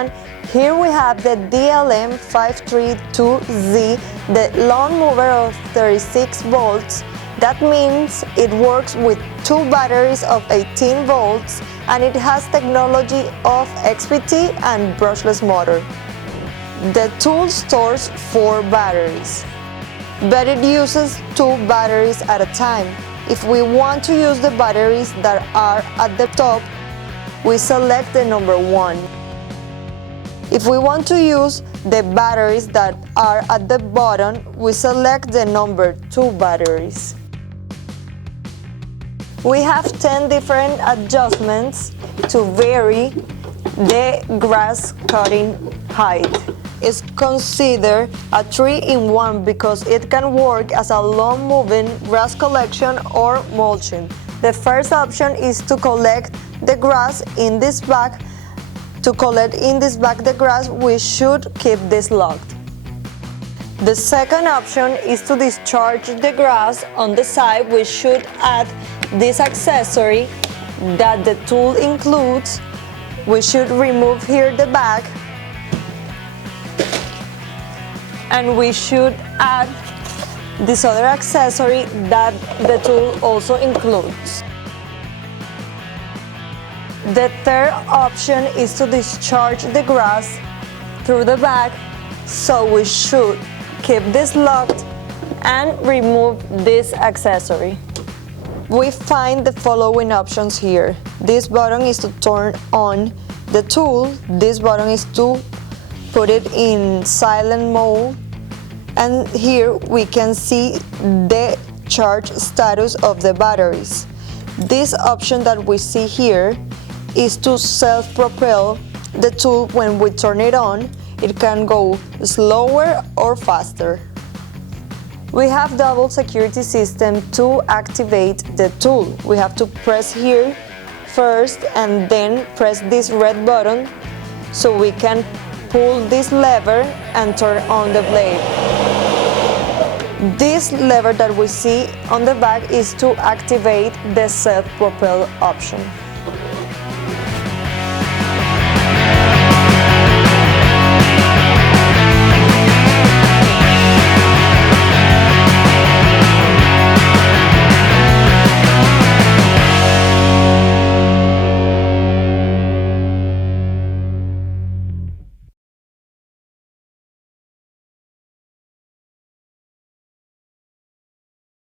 one, here we have the DLM532Z, the lawn mower of 36 volts. That means it works with two batteries of 18 volts and it has technology of XPT and brushless motor. The tool stores 4 batteries, but it uses 2 batteries at a time. If we want to use the batteries that are at the top, we select the number 1. If we want to use the batteries that are at the bottom, we select the number 2 batteries. We have 10 different adjustments to vary the grass cutting height. It's considered a 3-in-1 because it can work as a lawn moving, grass collection or mulching. The first option is to collect the grass in this bag. To collect in this bag the grass, we should keep this locked. The second option is to discharge the grass on the side. We should add this accessory that the tool includes. We should remove here the bag and we should add this other accessory that the tool also includes. The third option is to discharge the grass through the bag, so we should keep this locked and remove this accessory. We find the following options here. This button is to turn on the tool, this button is to put it in silent mode, and here we can see the charge status of the batteries. This option that we see here is to self-propel the tool. When we turn it on, it can go slower or faster. We have double security system to activate the tool. We have to press here first and then press this red button so we can pull this lever and turn on the blade. This lever that we see on the back is to activate the self-propel option.